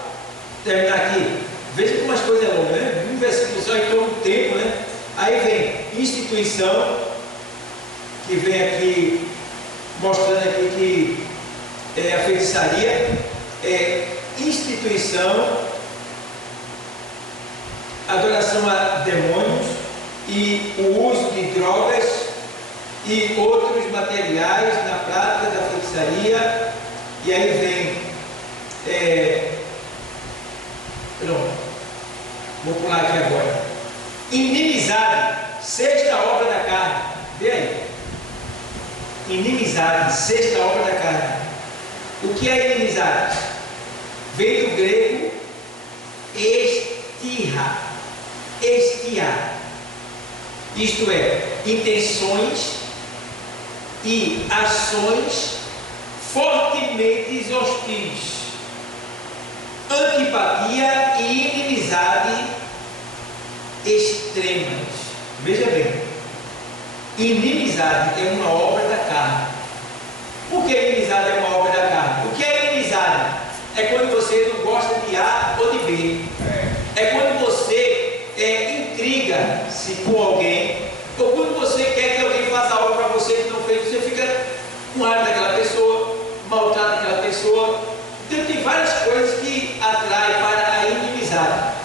terminar aqui. Veja como as coisas é longas, né? Um versículo só em todo o tempo, né? Aí vem instituição, que vem aqui, mostrando aqui que a feitiçaria é instituição, adoração a demônios e o uso de drogas e outros materiais na prática da feitiçaria. E aí vem pronto, vou pular aqui agora. Inimizade, sexta obra da carne. Vê aí. Inimizade, sexta obra da carne. O que é inimizade? Vem do grego estirra, isto é, intenções e ações fortemente hostis, antipatia e inimizade extremas. Veja bem, inimizade é uma obra da carne. Por que inimizade é uma obra da carne? O que é inimizade? É quando você não gosta de A ou de B. É quando você intriga-se com alguém, ou quando você quer que alguém faça algo para você que não fez, você fica com raiva daquela pessoa, maltrata aquela pessoa. Então tem várias coisas que atraem para a inimizade.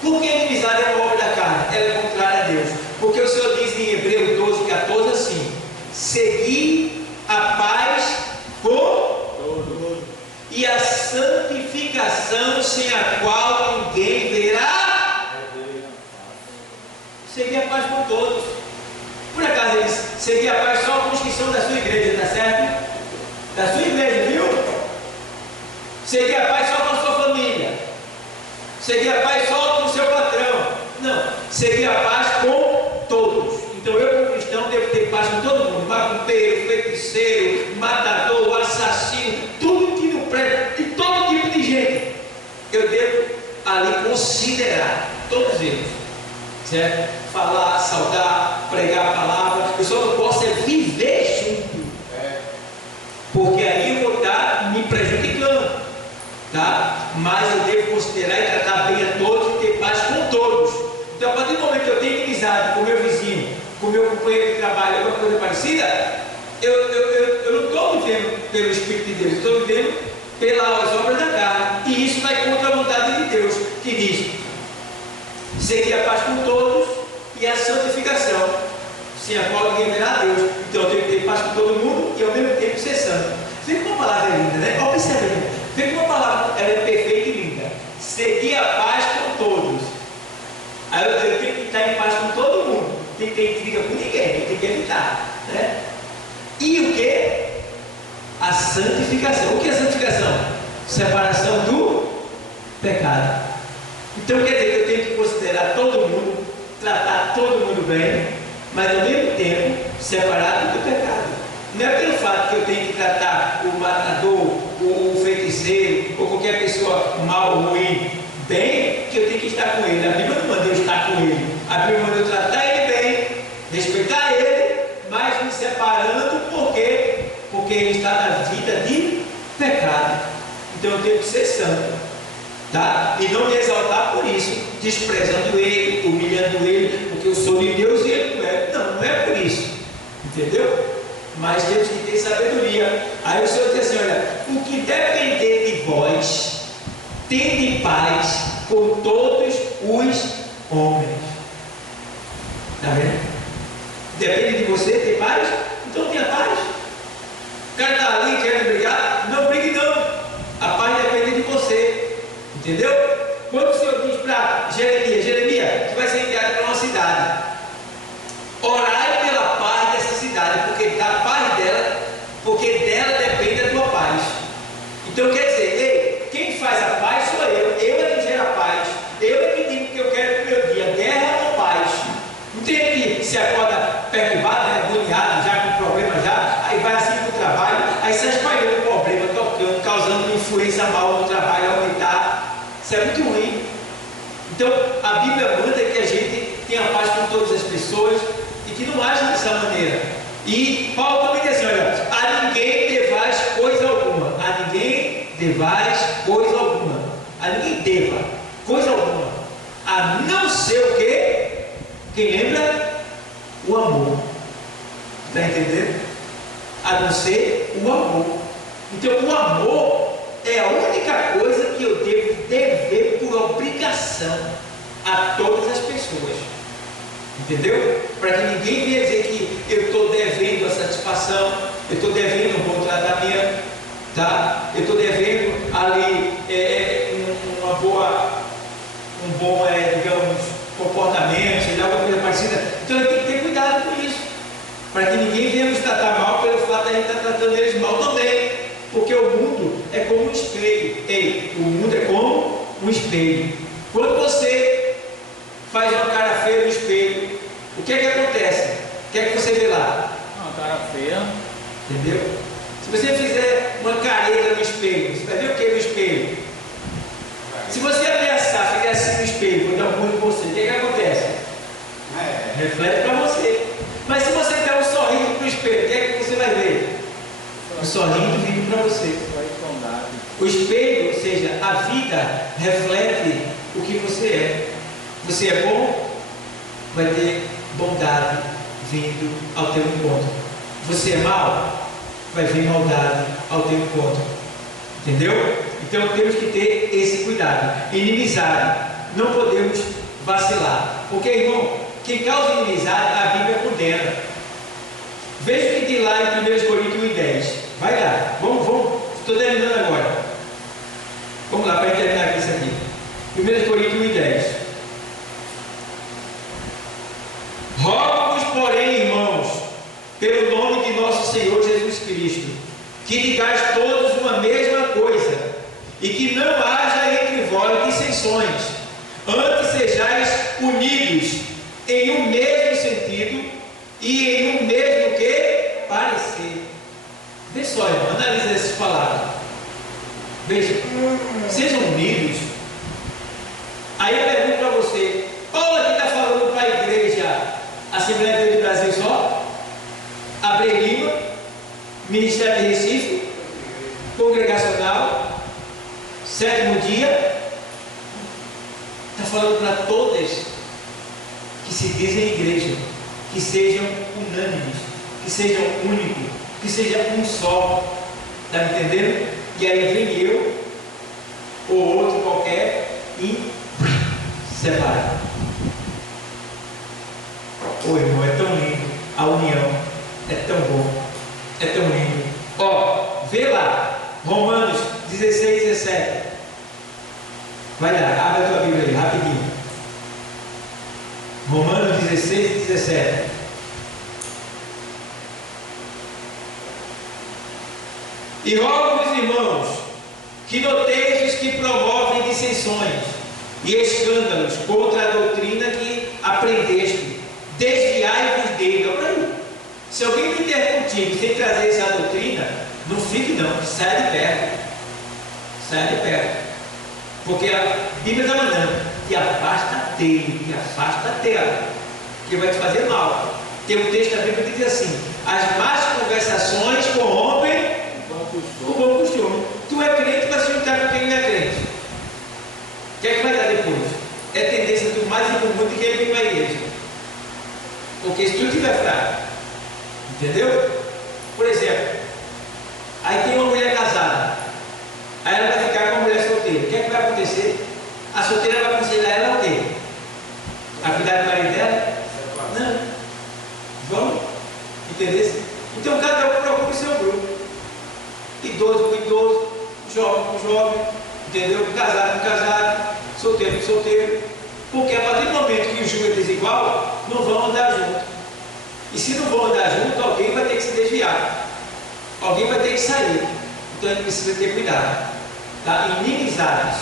Por que a inimizade é uma obra da carne? Ela é contrária a Deus. Porque o Senhor diz em Hebreus 12:14 assim: segui a paz com todos e a santificação, sem a qual ninguém verá. Seguir a paz com todos. Por acaso ele diz: seguir a paz só com os que são da sua igreja, está certo? Da sua igreja, viu? Seguir a paz só com a sua família. Seguir a paz só com o seu patrão. Não, seguir a paz com todos. Então eu, como cristão, devo ter paz com todo mundo: macumbeiro, feiticeiro, matador, assassino, tudo que não presta, e todo tipo de gente. Eu devo ali considerar todos eles, certo? Falar, saudar, pregar a palavra. Eu só não posso viver junto, porque aí eu vou estar me prejudicando, tá? Mas eu devo considerar e tratar bem a todos e ter paz com todos. Então, a partir do momento que eu tenho inimizade com o meu vizinho, com o meu companheiro de trabalho, alguma coisa parecida, eu não estou vivendo pelo Espírito de Deus, estou vivendo pelas obras da carne, e isso vai contra a vontade de Deus, que diz: seguir a paz com todos e a santificação, sem a qual ninguém verá a Deus. Então eu tenho que ter paz com todo mundo e ao mesmo tempo ser santo. Vê como uma palavra é linda, né? Observe, vê como uma palavra ela é perfeita e linda. Seguir a paz com todos. Aí eu tenho que estar em paz com todo mundo. Tem que ter intriga com ninguém, tem que evitar, né? E o que? A santificação. O que é santificação? Separação do pecado. Então quer dizer que eu tenho que considerar todo mundo, tratar todo mundo bem, mas ao mesmo tempo separado do pecado. Não é pelo fato que eu tenho que tratar o matador, o feiticeiro, ou qualquer pessoa mal ou ruim bem, que eu tenho que estar com ele. A Bíblia não manda eu estar com ele. A Bíblia manda eu tratar ele bem, respeitar ele, mas me separando, por quê? Porque ele está na vida de pecado. Então eu tenho que ser santo, tá? E não me exaltar por isso, desprezando ele, humilhando ele, porque eu sou de Deus e ele não é. Não, não é por isso, entendeu? Mas temos que ter sabedoria. Aí o Senhor diz assim: olha, o que depender de vós, tende paz com todos os homens. Está vendo? Depende de você ter paz, então tenha paz. O cara está ali querendo brigar, não brigue não. A paz depende de você, entendeu? Quando o Senhor diz para Jeremias, tu vai ser enviado para uma cidade, orai pela paz dessa cidade, porque da paz dela, porque dela depende a tua paz. Então quer dizer, ei, quem faz a paz sou eu é que gera a paz, eu é que digo que eu quero para o meu dia, guerra ou paz. Não tem que se acorda perturbado, agoniado, já com problema já, aí vai assim para o trabalho, aí sai espalhando o problema, tocando, causando influência mal no trabalho, aumentar. Isso é muito ruim. Então a Bíblia manda que a gente tenha paz com todas as pessoas e que não haja dessa maneira. E Paulo também diz assim: olha, a ninguém devais coisa alguma, a ninguém devais coisa alguma, a ninguém deva coisa alguma, a não ser o que? Quem lembra? O amor. Está entendendo? A não ser o amor. Então o amor é a única coisa que eu devo dever por obrigação a todas as pessoas. Entendeu? Para que ninguém venha dizer que eu estou devendo a satisfação, eu estou devendo um bom tratamento, tá? Eu estou devendo ali um bom, digamos, comportamento, sei lá, alguma coisa parecida. Então eu tenho que ter cuidado com isso, para que ninguém venha nos tratar mal pelo fato de a gente estar tratando eles mal também, porque o mundo é como um espelho. Ei, o mundo é como um espelho. Quando você faz uma cara feia no espelho, o que é que acontece? O que é que você vê lá? Uma cara feia. Entendeu? Se você fizer uma careta no espelho, você vai ver o que no espelho? Se você ameaçar, ficar assim no espelho, quando dá muito em você, o que é que acontece? Reflete para você. Mas se você der um sorriso para o espelho, o que é que você vai ver? Um sorriso vindo para você. O espelho, ou seja, a vida reflete o que você é. Você é bom, vai ter bondade vindo ao teu encontro. Você é mau, vai vir maldade ao teu encontro. Entendeu? Então temos que ter esse cuidado. Inimizade, não podemos vacilar. Porque, irmão, quem causa inimizade, a Bíblia condena. Veja o que tem lá em 1 Coríntios 10. Vai lá, vamos. Estou terminando agora. Vamos lá para terminar aqui isso aqui. 1 Coríntios 10. Rogo-vos, porém, irmãos, pelo nome de nosso Senhor Jesus Cristo, que digais todos uma mesma coisa, e que não haja entre vós dissensões, antes sejais unidos em um mesmo sentido e em um mesmo que? Parecer. Vê só, irmão, analisa essas palavras. Veja, sejam unidos. Aí eu pergunto para você: Paulo aqui está falando para a igreja Assembleia de Deus do Brasil só? Abreu Lima, Ministério de Recife, Congregacional, Sétimo Dia. Está falando para todas que se dizem igreja, que sejam unânimes, que sejam únicos, que seja um só. Está me entendendo? E aí vem eu ou outro qualquer e separa. Ô irmão, é tão lindo a união, é tão bom, é tão lindo. Ó, vê lá, Romanos 16, 17. Vai lá, abre a tua Bíblia aí, rapidinho. Romanos 16, 17. E rogo-vos, irmãos, que noteis os que promovem dissensões e escândalos contra a doutrina que aprendeste. Desviai-vos dele. Olha aí. Se alguém vier contigo sem trazer essa doutrina, não fique não, saia de perto. Saia de perto. Porque a Bíblia está mandando, te afasta dela, que vai te fazer mal. Tem um texto da Bíblia que diz assim: as más conversações corrompem o bom costume. Tu é crente, vai se juntar com quem não é crente. O que é que vai dar depois? É tendência do mais ir para o mundo que ele vir para a igreja. Porque se tu estiver fraco, entendeu? Por exemplo, aí tem uma mulher casada, aí ela vai ficar com uma mulher solteira. O que é que vai acontecer? A solteira vai aconselhar ela o quê? A cuidar do marido dela? Não. Vamos? Entendeu? Então cada um procura o seu grupo. Idoso com idoso, jovem com jovem, entendeu? Casado com casado, solteiro com solteiro. Porque a partir do momento que o jugo é desigual, não vão andar junto. E se não vão andar junto, alguém vai ter que se desviar. Alguém vai ter que sair. Então a gente precisa ter cuidado. Tá? Inimizades.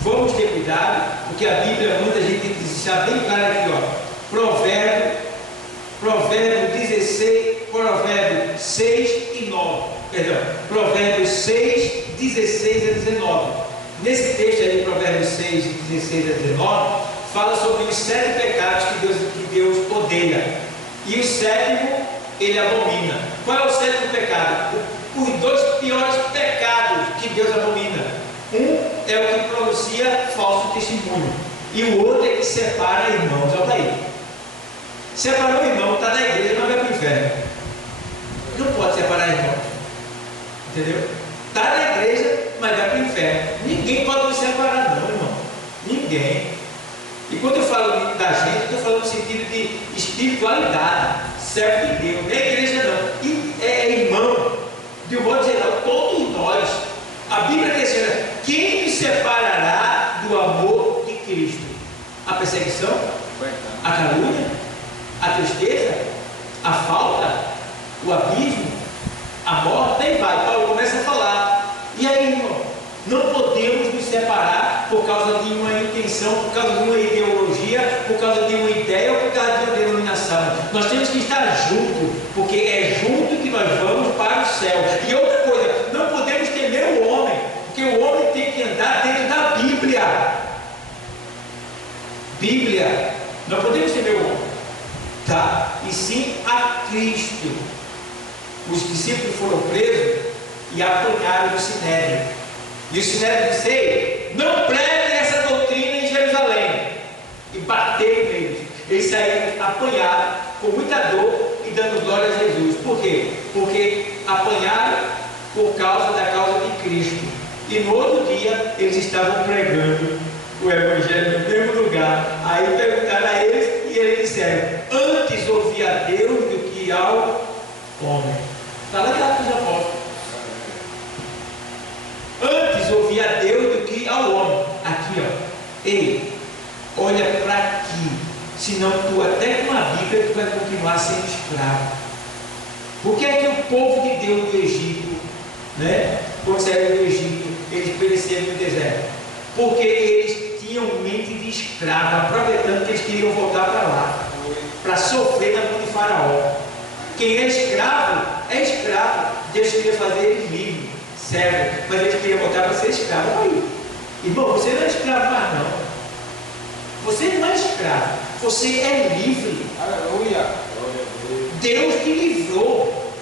Vamos ter cuidado, porque a Bíblia manda a gente deixar bem claro aqui, ó. Provérbio 16, Provérbio 6 e 9. Perdão, Provérbios 6, 16 a 19. Nesse texto aí, Provérbios 6, 16 a 19, fala sobre os 7 pecados que Deus odeia. E o 7º, ele abomina. Qual é o 7º pecado? Os 2 piores pecados que Deus abomina. Um é o que pronuncia falso testemunho. E o outro é que separa irmãos. Olha aí. Separar o irmão, está na igreja, mas vai para o inferno. Não pode separar irmãos. Entendeu? Está na igreja, mas vai para o inferno. Ninguém pode nos separar, não, irmão. Ninguém. E quando eu falo da gente, eu estou falando no sentido de espiritualidade, servo de Deus, não é igreja não, e é irmão, de um modo geral, todos nós. A Bíblia diz assim: quem nos separará do amor de Cristo? A perseguição? A calúnia? A tristeza? A falta? O abismo? A morte? Nem vai. Paulo começa a falar. E aí, irmão? Não podemos nos separar por causa de uma intenção, por causa de uma ideologia, por causa de uma ideia ou por causa de uma denominação. Nós temos que estar juntos, porque é junto que nós vamos para o céu. E outra coisa, não podemos temer o homem, porque o homem tem que andar dentro da Bíblia. Bíblia. Não podemos temer o homem. Tá? E sim a Cristo. Os discípulos foram presos e apanharam do Sinédrio. E o Sinédrio disse: ei, não preguem essa doutrina em Jerusalém. E bateram neles. Eles saíram apanhados, com muita dor e dando glória a Jesus. Por quê? Porque apanharam por causa da causa de Cristo. E no outro dia eles estavam pregando o Evangelho no mesmo lugar. Aí perguntaram a eles e eles disseram: antes ouvi a Deus do que ao homem. Está lá em Atos dos Apóstolos. Antes ouvi a Deus do que ao homem. Aqui, ó. Ei, olha para aqui. Senão tu até com a Bíblia tu vai continuar sendo escravo. Por que é que o povo de Deus do Egito, né? Quando saíram do Egito, eles pereceram no deserto? Porque eles tinham mente de escravo, aproveitando que eles queriam voltar para lá, para sofrer na mão de Faraó. Quem é escravo, é escravo. Deus queria fazer eles livres, servo, mas eles queriam voltar para ser escravo. Aí, irmão, você não é escravo mais não. Você não é escravo, você é livre. Aleluia. Deus te livrou.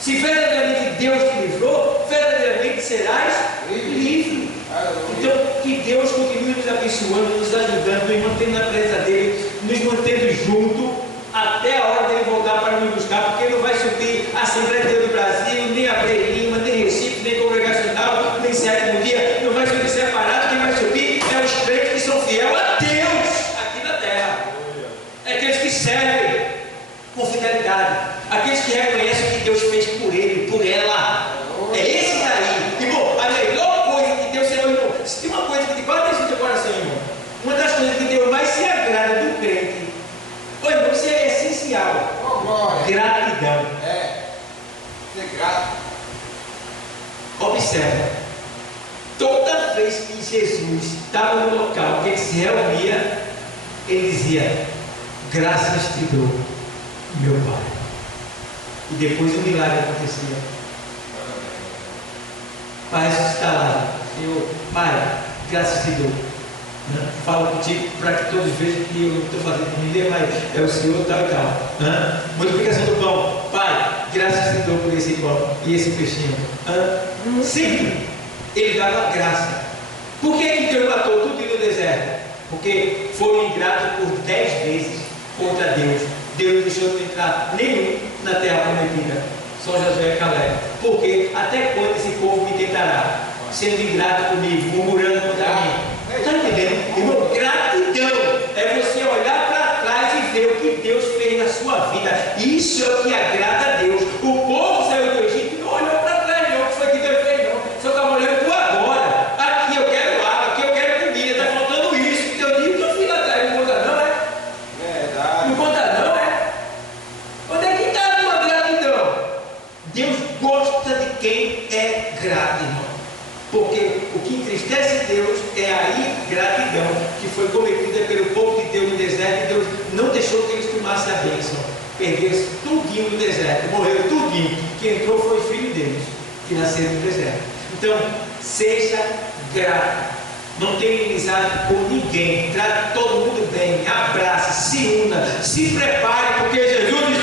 Se verdadeiramente Deus te livrou, verdadeiramente serás livre. Então, que Deus continue nos abençoando, nos ajudando, nos mantendo na presença dele, nos mantendo junto até a hora dele voltar para nos buscar, porque ele não vai subir a Assembleia de Deus do Brasil, nem a Lima, nem Recife, nem Congregacional, nem Sétimo Dia, não vai subir separado. Quem vai subir é os crentes que são fiéis a Deus aqui na terra. É aqueles que servem com fidelidade, aqueles que reconhecem o que Deus fez por ele, por ela. É esses aí. Irmão, a melhor coisa que Deus, irmão, se tem uma coisa que guarda isso no teu coração, irmão, uma das coisas que Deus mais se agrada do crente, irmão, isso é essencial. Gratidão. Ser grato. Observa, toda vez que Jesus estava no local que ele se reunia, ele dizia: graças te dou, meu Pai. E depois o milagre acontecia. Pai ressuscitado, Senhor, Pai, graças te dou. Falo contigo para que todos vejam que eu não estou fazendo comida, mas é o Senhor tal e tal. Multiplicação do pão, Pai, graças te dou por esse pão e esse peixinho. Sempre ele dava graça. Por que Deus matou tudo no deserto? Porque foram ingratos por 10 vezes contra Deus. Deus não deixou de entrar nenhum na terra prometida, só Josué e Caleb. Porque até quando esse povo me tentará, sendo ingrato comigo, murmurando contra mim? Está entendendo? Irmão, gratidão é você olhar para trás e ver o que Deus fez na sua vida. Isso é o que agrada a Deus. O povo saiu do Egito e não olhou para trás, não. O que foi que Deus fez, não? Só estava olhando para agora. Aqui eu quero água, aqui eu quero comida. Está faltando isso. Eu digo que eu fiz lá atrás. Não conta, não, é? Verdade. Não conta, não, é? Onde é que está a tua gratidão? Deus gosta de quem é grato, irmão. Porque o que entristece Deus é a ingratidão que foi cometida pelo povo de Deus no deserto. E Deus não deixou que eles tomassem a bênção. Perderam tudinho no deserto, morreram tudinho. Quem entrou foi o filho deles, que nasceram no deserto. Então, seja grato. Não tenha inimizade por ninguém. Trate todo mundo bem. Abrace, se una, se prepare, porque Jesus